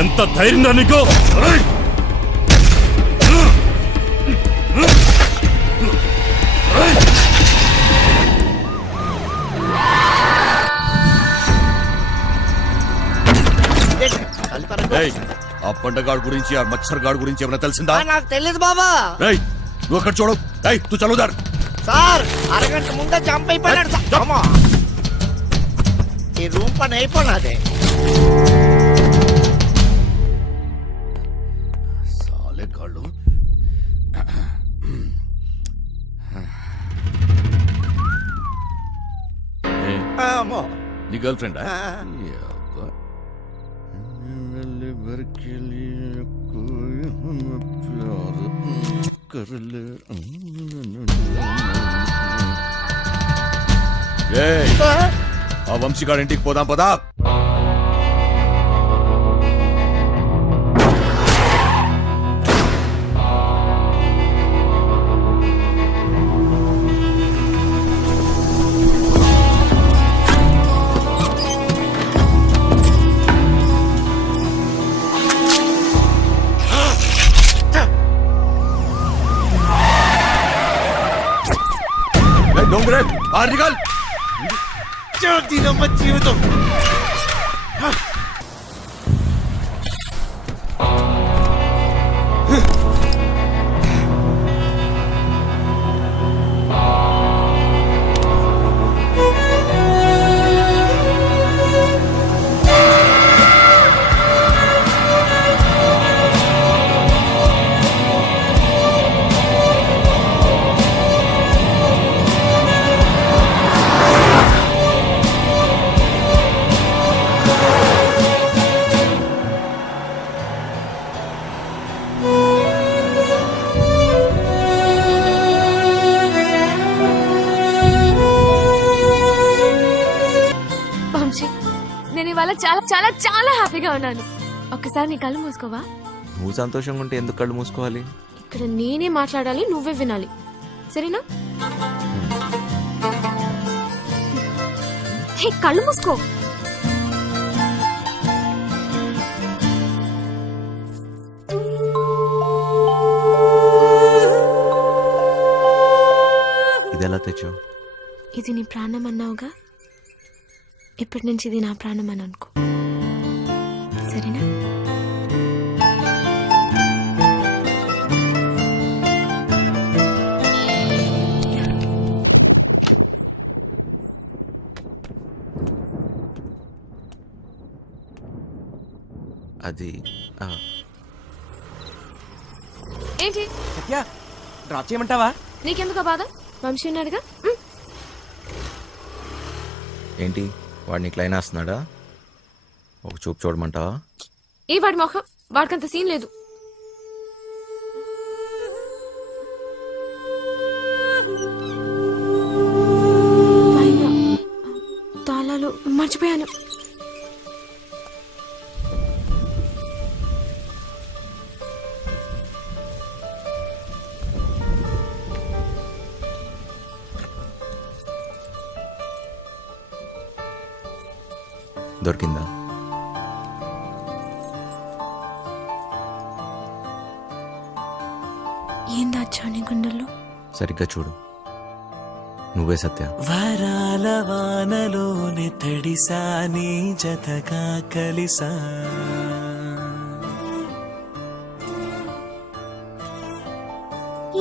ఎంత ధైర్యం నీకు? ఆ పండగాడు గురించి ఆ మచ్చర్ గాడు గురించి ఏమైనా తెలిసిందా? నాకు తెలియదు బాబా. నువ్వు అక్కడ చూడు. తూ చదువుదారు సార్, అరగంట ముందే జంప్ అయిపోయినాడు సార్. ఈ రూమ్ పని అయిపోయినదే. సాలెగాళ్ళు. నీ గర్ల్ ఫ్రెండ్? ఆ వంశీగాడి ఇంటికి పోదాం పదా. డోంగ్రే ఆర్టికల్ జీవితం. నేను ఇవాళ చాలా చాలా చాలా హ్యాపీగా ఉన్నాను. ఒక్కసారి నీ కళ్ళు మూసుకోవా? నువ్వు సంతోషంగా ఉంటే ఎందుకు కళ్ళు మూసుకోవాలి? ఇక్కడ నేనే మాట్లాడాలి, నువ్వే వినాలి, సరేనా? హే, కళ్ళు మూసుకో. ఇది ఎలా తెచ్చావు? ఇది నీ ప్రాణం అన్నావుగా, ఇప్పటి నుంచి ఇది నా ప్రాణం అని అనుకో, సరేనా? అది ఏంటి డ్రాప్ చేయమంటావా? నీకెందుకు బాధ? వంశీ ఉన్నాడుగా. ఏంటి వాడు నీకు లైన్ వేస్తున్నాడా? ఒక చూపు చూడమంటావా? ఏ వాడి మొహం, వాడికంత సీన్ లేదు. తాళాలు మర్చిపోయాను. దొరికిందా? ఏం దాచావు నీ గుండెల్లో? సరిగ్గా చూడు, నువ్వే సత్య. వరాల వానలోని తడిసా నీ జతగా కలిసా,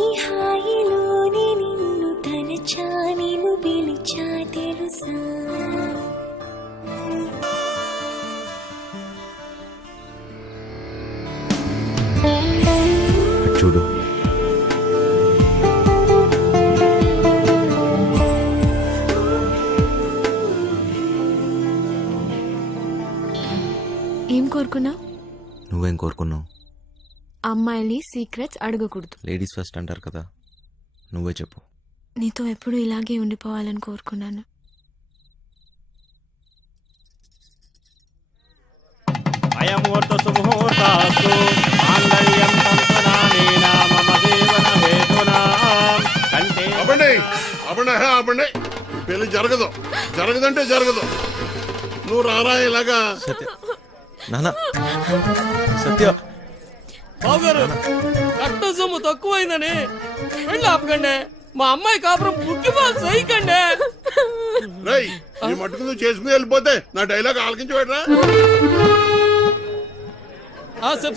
ఈ హాయిలోని నిన్ను తలచా నిన్ను పిలిచా తెలుసా. చూడు, ఏం కోరుకున్నావు? నువ్వేం కోరుకున్నావు? అమ్మాయిని సీక్రెట్స్ అడగకూడదు. లేడీస్ ఫస్ట్ అంటారు కదా, నువ్వే చెప్పు. నీతో ఎప్పుడు ఇలాగే ఉండిపోవాలని కోరుకున్నాను. అయముహూర్త సుముహూర్తాస్తు మాంగళ్యం తంతునానేన మమ జీవన హేతునా కంటే. ఆపండి. పెళ్లి జరగదు, జరగదంటే జరగదు. నువ్వు రారా ఇలాగా. నాన్న సత్య బావగారు కట్ట సొమ్ము తక్కువైందని వెళ్ళి ఆపకండి. మా అమ్మాయి కాపురం పుట్టి బాగా సైకండి. రేయ్ ఈ మట్టుకు నువ్వు చేసుకుని వెళ్ళిపోతే నా డైలాగ్ ఆలకించి పెట్టరా.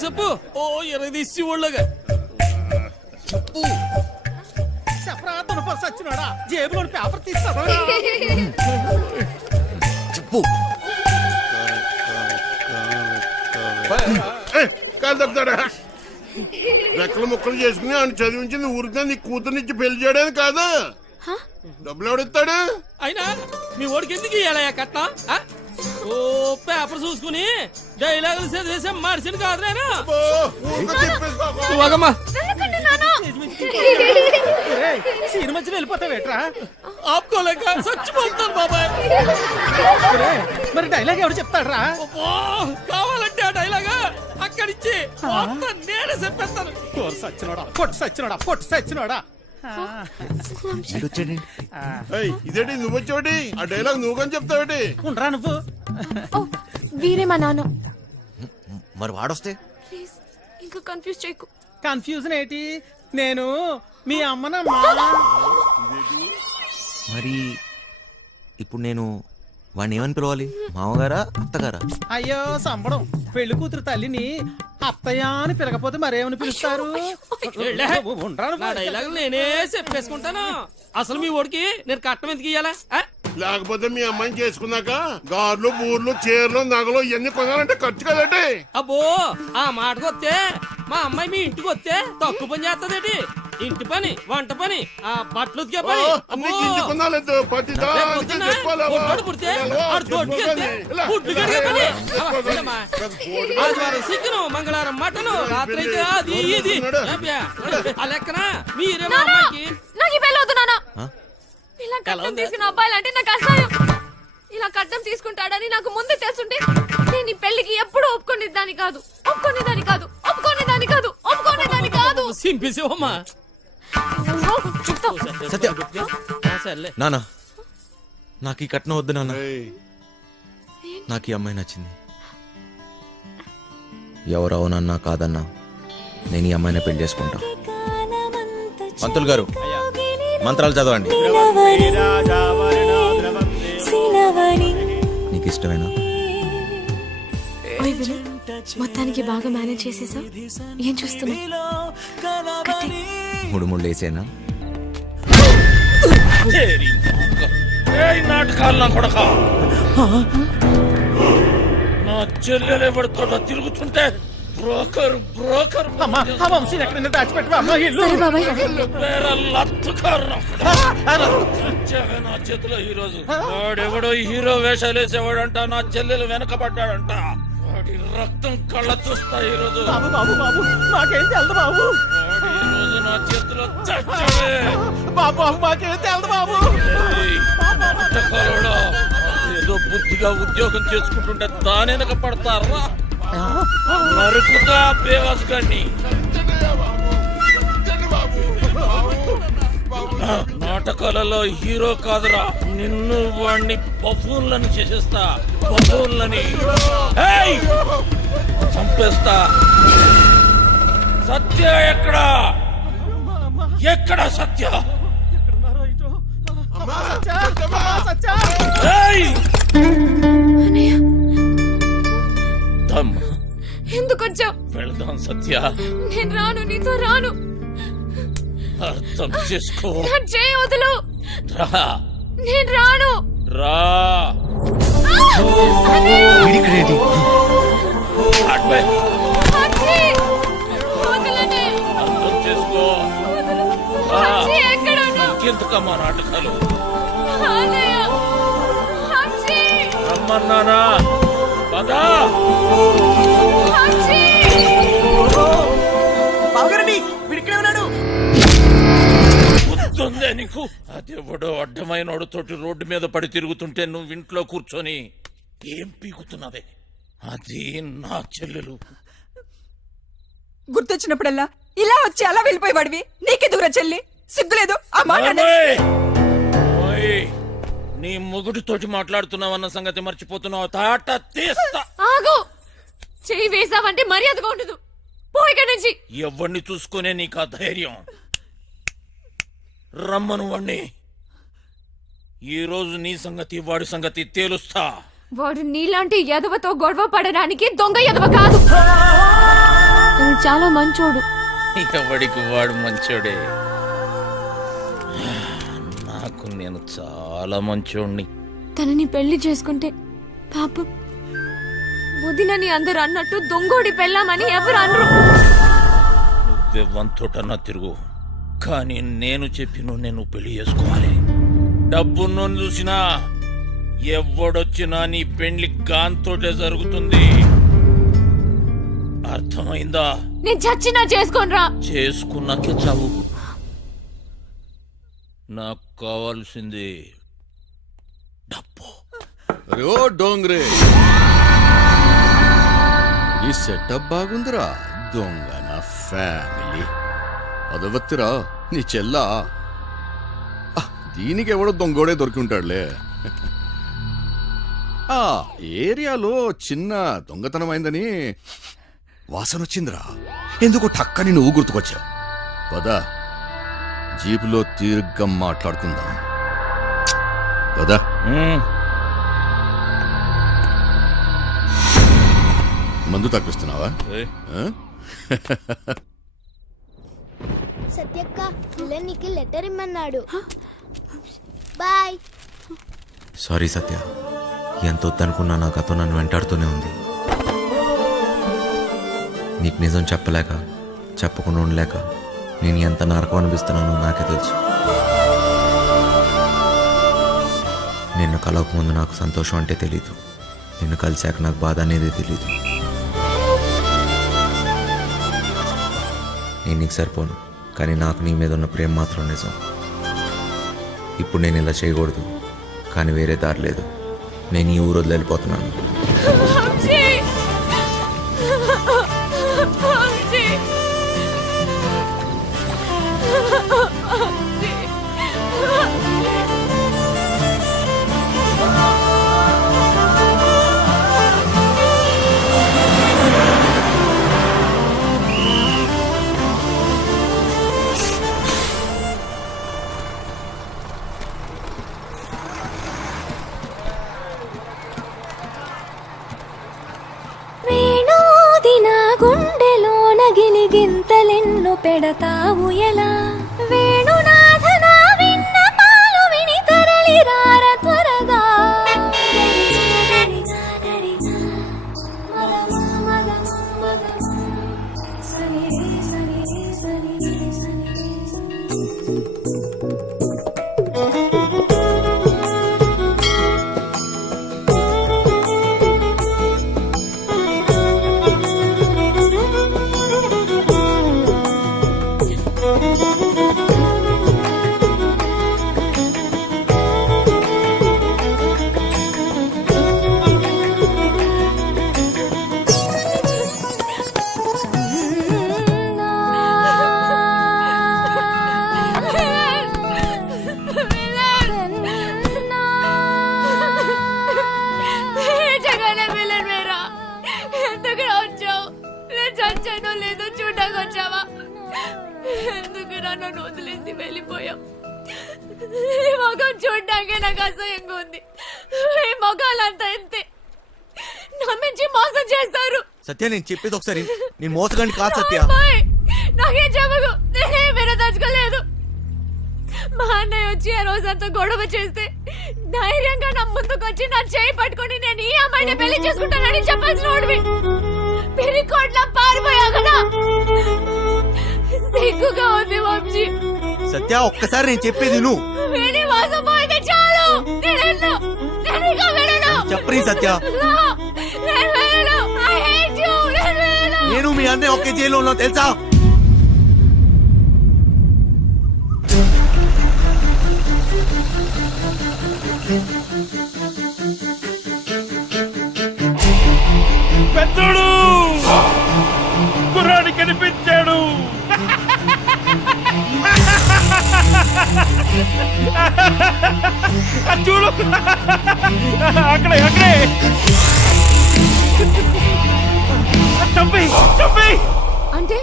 చెప్పు. ఓ 20 తీసి ఒళ్ళగా చెప్పు. సచ్చినాడా జేబులో పేపర్ తీస్తాడా? చెప్పు. కాదు తప్పుతాడా రెక్కలు ముక్కలు చేసుకుని ఆయన చదివించింది ఊరికే నీ కూతురునిచ్చి పెళ్లి చేయడానికి కాదు. డబ్బులు ఎవడిస్తాడు? అయినా మీ ఓడికి ఎందుకు ఇయ్యాలయ్యా కట్నం? ఓ పేపర్ చూసుకుని డైలాగులు చదివేసే మనిషిని కాదు నేను. అబ్బో, ఊరికే చెప్పేసుకోకు. నువ్వగమ్మా. సినిమా మధ్యలో వెళ్ళిపోతావేట్రా? ఆపుకోలేక చచ్చిపోతాను బాబాయ్. మరి డైలాగ్ ఎవరు చెప్తాడ్రా? అబ్బో, కావాలంటే ఆ డైలాగా అక్కడిచ్చి మొత్తం నేనే చెప్పేస్తాను. పొట్టు సచ్చినోడా ఏయ్, ఇదేంటి నువ్వు వచ్చేవాటి? ఆ డైలాగ్ నువ్వు కానీ చెప్తావేటి? ఉండరా నువ్వు? ఓ వీరే మా నాన్న. మరి వాడొస్తే ప్లీజ్ ఇంకా కన్ఫ్యూజ్ చేయకు. కన్ఫ్యూజన్ ఏంటి? నేను మీ అమ్మనమ్మా. మరి ఇప్పుడు నేను వాడిని ఏమని పిలవాలి? మామగారా అత్తగారా? అయ్యో సంబడం, పెళ్లి కూతురు తల్లిని అత్తయ్య అని పిలకపోతే మరేమని పిలుస్తారు? ఉండరా నా డైలాగులు నేనే చెప్పేసుకుంటాను. అసలు మీ ఓడికి నేను కట్టం ఎందుకు ఇయ్యాలా? లేకపోతే మీ అమ్మాయిని చేసుకున్నాక గార్లు బూర్లు చీరలు నగలు ఇవన్నీ కొనాలంటే ఖర్చు కదండి. అబ్బో ఆ మాటకు వస్తే మా అమ్మాయి మీ ఇంటికి వస్తే తక్కువ పని చేస్తదేటి? ఇంటి పని, వంట పని, ఆ బట్టలు ఉతికే పని. అన్ని గింజ కొనాలేదు ప్రతి దానికి చెప్పాలా? పుడితే ఆడు తోటకెళ్తే గుడ్డు కడిగే పని. ఆదివారం చికెను, మంగళవారం మటను, రాత్రి అయితే అది ఇది. ఆ లెక్కన మీరే మా అమ్మాయికి. నాకు ఈ పెళ్ళి వద్దు నాన్న. ఇలా కట్నం తీసుకున్న అబ్బాయిలంటే నాకు అసహ్యం. ఇలా కట్నం తీసుకుంటాడని నాకు ముందు తెలుసుంటే నేను ఈ పెళ్లికి ఎప్పుడు ఒప్పుకునేదాన్ని కాదు. సింపేసేవమ్మా. సత్య సర్లే. నాన్న నాకు ఈ కట్నం వద్దు నాన్న. ఏయ్, నాకు ఈ అమ్మాయి నచ్చింది. ఎవరు అవునన్నా కాదన్నా నేను ఈ అమ్మాయిని పెళ్లి చేసుకుంటా. పంతులు గారు మంత్రాలు చదవండి. నీకు ఇష్టమేనా? ఓయ్ వినయ్, మొత్తానికి బాగా మేనేజ్ చేసేసా. ఏం చూస్తున్నా? మూడు ముళ్ళు వేసేనా? నాటకాల్లో కొడక నా చెల్లెలు ఎవరితో తిరుగుతుంటే బ్రోకర్ బ్రోకర్ వంశీ ఎక్కడైనా దాచిపెట్టవా? అమ్మా ఇల్లు. సరే బాబాయ్. నా చేతిలో ఈ రోజు వాడెవడో హీరో వేషాలు వేసేవాడంట. నా చెల్లెలు వెనకబడ్డాడంట. వాడి రక్తం కళ్ళ చూస్తా ఈ రోజు. బాబు బాబు బాబు మాకేం తెలదు బాబు. వాడు ఈ రోజు నా చేతిలో చచ్చాడే. బాబు బాబు మాకేం తెలదు బాబు. ఏయ్, నాటకాలోడా, ఏదో బుద్ధిగా ఉద్యోగం చేసుకుంటుంటే దాని వెనక పడతారా? నరుకుతా బేవాస్ గాన్ని. నాటకాలలో హీరో కాదురా, నిన్ను వాణ్ణి బఫూన్లని చేసేస్తా. బఫూన్లని చంపేస్తా. సత్య ఎక్కడా? ఎక్కడ సత్య? ఏయ్! దమ్. ఎందుకు వచ్చావు? వెళదాం సత్య. నేను రాను, నీతో రాను. అర్థం చేసుకో. నా చేయి వదులు. రా. నేను రాను. రా. అట్వే. అచ్చి! వదలనే. అర్థం చేసుకో. రా. అచ్చి, ఎక్కడున్నావు? ఇంకెందుకమ్మా నాటకాలు? అన్నయ్య! అచ్చి! రమ్మన్నానా? పదా. అచ్చి! గుర్తుందే నీకు? అదెవడో అడ్డమైన తోటి రోడ్డు మీద పడి తిరుగుతుంటే నువ్వు ఇంట్లో కూర్చొని ఏం పీకుతున్నావే? అది నా చెల్లెలు. గుర్తొచ్చినప్పుడల్లా ఇలా వచ్చి అలా వెళ్ళిపోయేవాడివి. నీకే దూర చెల్లి, సిగ్గులేదు ఆ మాట? ఓయ్, నీ మొగుడితోటి మాట్లాడుతున్నావన్న సంగతి మర్చిపోతున్నావు. తాట తీస్తా. ఆగు! చెయ్యి వేసావంటే మర్యాదగా ఉండదు. పో ఇక్కడి నుంచి. ఎవరిని చూసుకునే నీకు ఆ ధైర్యం? రమ్మను వాణ్ణి. ఈ రోజు నీ సంగతి వాడి సంగతి తేలుస్తా. వాడు నీలాంటి ఎదవతో గొడవ పడడానికి దొంగ ఎదవ కాదు. తను చాలా మంచోడు. ఎవడికి వాడు మంచోడే. నాకు నేను చాలా మంచోడిని. తనని పెళ్లి చేసుకుంటే పాపం వదినని అందరు అన్నట్టు దొంగోడి పెళ్ళామని ఎవరు అనరు. నువ్వెవ్వంతోటన్నా తిరుగు, కానీ నేను చెప్పిన నేను పెళ్లి చేసుకోవాలి. డబ్బున్నోని చూసినా ఎవడొచ్చినా నీ పెళ్లి గాంతోటే జరుగుతుంది. అర్థమైందా? నేను చచ్చినా చేసుకోనరా. చేసుకున్నాకే చావు. నాకు కావాల్సింది డబ్బు. అరే ఓ డోంగ్రే, ఈ సెటప్ బాగుందిరా. దొంగ నా ఫ్యామిలీ అదవత్తిరా నీ చెల్లా. దీనికి ఎవడో దొంగోడే దొరికి ఉంటాడులే. ఆ ఏరియాలో చిన్న దొంగతనం అయిందని వాసన వచ్చిందిరా. ఎందుకు టక్కని నువ్వు గుర్తుకొచ్చావు. పదా జీపులో తీర్ఘం మాట్లాడుకుందాం. పదా. మందు తగ్గిస్తున్నావా? సత్యక్క నీకు లెటర్ ఇమ్మన్నాడు. బాయ్. సారీ సత్య, ఎంత వద్దనుకున్నా నా గతం నన్ను వెంటాడుతూనే ఉంది. నీకు నిజం చెప్పలేక, చెప్పకుండా ఉండలేక నేను ఎంత నరకం అనిపిస్తున్నానో నాకే తెలుసు. నిన్ను కలవకముందు నాకు సంతోషం అంటే తెలీదు. నిన్ను కలిశాక నాకు బాధ అనేది తెలీదు. నేను నీకు సరిపోను, కానీ నాకు నీ మీద ఉన్న ప్రేమ మాత్రం నిజం. ఇప్పుడు నేను ఇలా చేయకూడదు, కానీ వేరే దారి లేదు. నేను ఈ ఊరు వదిలి వెళ్ళిపోతున్నాను. గుండెలోన గిలిగింతలెన్ను పెడతావు ఎలా? వేణునాథన విన్న పాలు విని తరలి రార త్వరగా. లేదో చూడడానికి వచ్చావా? ఎందుకు నన్ను వదిలేసి వెళ్ళిపోయావు? ఈ మొఖం చూడడానికే నాకు అసహ్యంగా ఉంది. ఈ మొఖాలంతా ఎంతే నమ్మించి మోసం చేస్తారు. సత్య, నేను చెప్పేది ఒకసారి. నేను మోసగాన్ని కాదు సత్య. నాకేం చెప్పకు, నేనే వినదలుచుకోలేదు. మా అన్నయ్య వచ్చి ఆ రోజంతా గొడవ చేస్తే ధైర్యంగా నా ముందుకొచ్చి నా చేయి పట్టుకుని నేను ఈ అమ్మాయిని పెళ్లి చేసుకుంటానని చెప్పాల్సిన వాడివి. పిరికోట్లా పారిపోయా కదా. సిగ్గుగా ఉంది వంశీ. సత్య, ఒక్కసారి నేను చెప్పేది నువ్వు. విని మోసపోయింది చాలు. చెప్పని సత్య. నేను మీ అన్నయ్య ఒకే జైల్లో ఉన్నా తెలుసా? పెద్దోడు కుర్రాడి కనిపించాడు. చూడు, అక్కడే అక్కడే. అంటే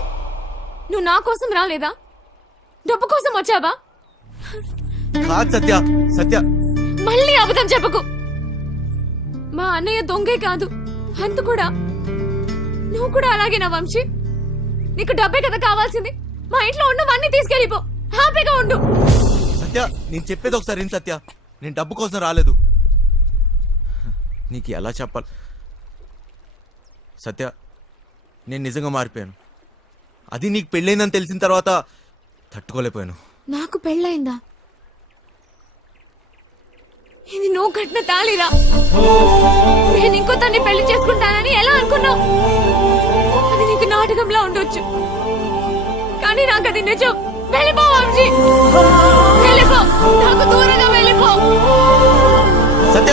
నువ్వు నా కోసం రాలేదా? డబ్బు కోసం వచ్చావా? కాదు సత్య, సత్య మళ్ళీ అబద్ధం చెప్పకు. మా అన్నయ్య దొంగే కాదు, అంత కూడా. నువ్వు కూడా అలాగేనా వంశీ? నీకు డబ్బే కదా కావాల్సింది. మా ఇంట్లో ఉన్నవన్నీ తీసుకెళ్ళిపో, హ్యాపీగా ఉండు. సత్య నేను చెప్పేది ఒకసారి విను సత్య. నేను డబ్బు కోసం రాలేదు. నీకు ఎలా చెప్పాలి సత్య, నేను నిజంగా మారిపోయాను. అది నీకు పెళ్ళైందని తెలిసిన తర్వాత తట్టుకోలేకపోయాను. నాకు పెళ్ళయిందా? ఇది నువ్వు కట్టిన తాళిరా. నేను ఇంకో తన్ని పెళ్లి చేసుకుంటానని ఎలా అనుకున్నావు? అది నీకు నాటకంలా ఉండొచ్చు, కానీ నాకు అది నిజం. వెళ్ళిపో వంశీ, వెళ్ళిపో, నాకు దూరంగా వెళ్ళిపో. సత్య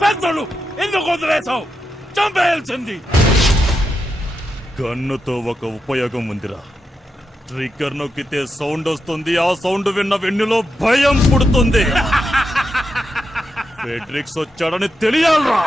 పెద్దలు ఎందుకు వదిలేసావు? చంపేయాల్సింది. గన్నుతో ఒక ఉపయోగం ఉందిరా. ట్రిగ్గర్ నొక్కితే సౌండ్ వస్తుంది. ఆ సౌండ్ విన్న వెన్నులో భయం పుడుతుంది. ఫెడ్రిక్స్ వచ్చాడని తెలియాలరా.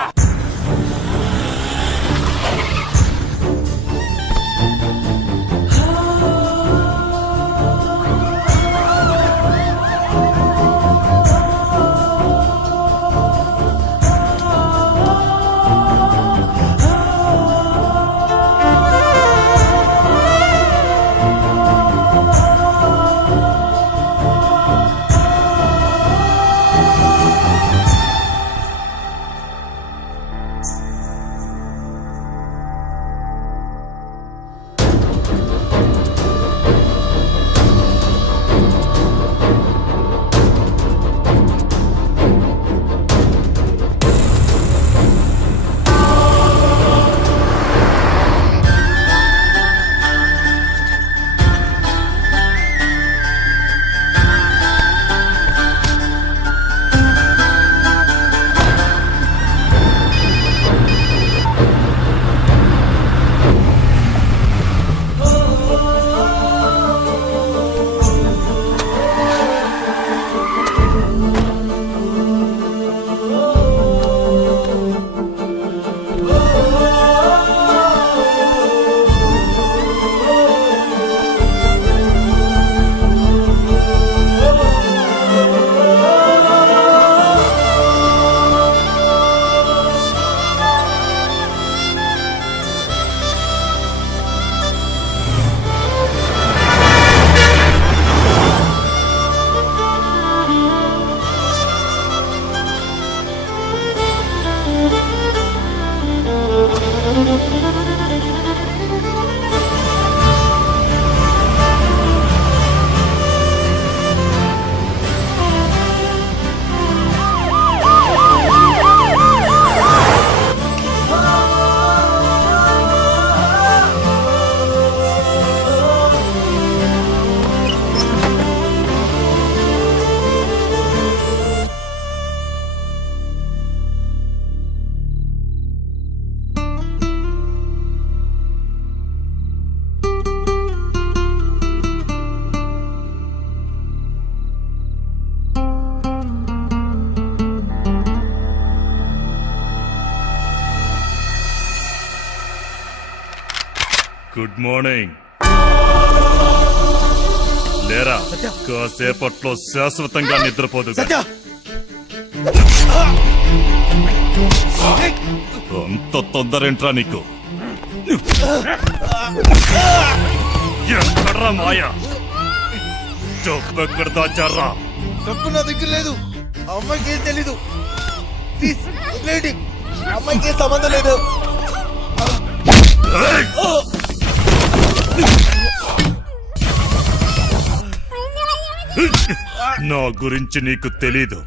Good morning. లేరా, కాసేపట్లో శాశ్వతంగా నిద్రపోదు. అంత తొందరేంట్రా నీకు? ఎక్కడ్రా మాయా? డబ్బెక్కడ దాచారా? డబ్బు నా దగ్గర లేదు. అమ్మాయికి ఏం తెలీదు. ప్లీజ్ లేడీ, అమ్మాయికి సంబంధం లేదు. నా గురించి నీకు తెలీదు,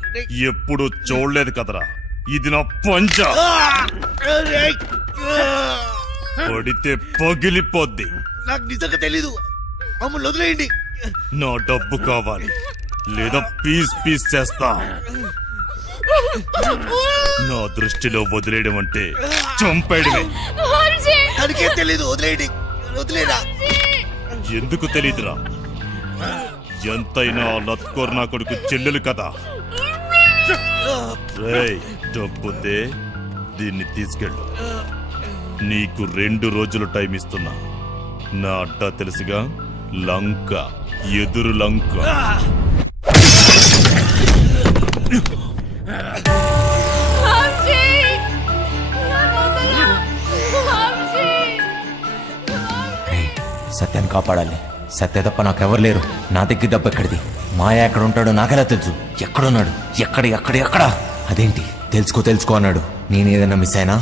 ఎప్పుడు చూడలేదు కదరా. ఇది నా పంజా. కొడితే పగిలిపోద్ది. నాకు నిజంగా తెలీదు. మమ్మల్ని వదిలేయండి. నా డబ్బు కావాలి లేదా పీస్ పీస్ చేస్తా. నా దృష్టిలో వదిలేయడం అంటే చంపేయడమే. దానికేం తెలీదు. వదిలేయండి. వదిలేరా. ఎందుకు తెలీదురా? ఎంతైనా లత్కోర్ నా కొడుకు చెల్లెలు కదా. రేయ్, డబ్బుతే దీన్ని తీసుకెళ్ళు. నీకు 2 రోజులు టైం ఇస్తున్నా. నా అడ్డా తెలుసుగా, లంక, ఎదురు లంక. సత్యాన్ని కాపాడాలి. సత్య తప్ప నాకెవరు లేరు. నా దగ్గర డబ్బు ఎక్కడిది? మాయ ఎక్కడ ఉంటాడో నాకెలా తెలుసు? ఎక్కడున్నాడు? ఎక్కడ అదేంటి? తెలుసుకో అన్నాడు. నేను ఏదైనా మిస్ అయినా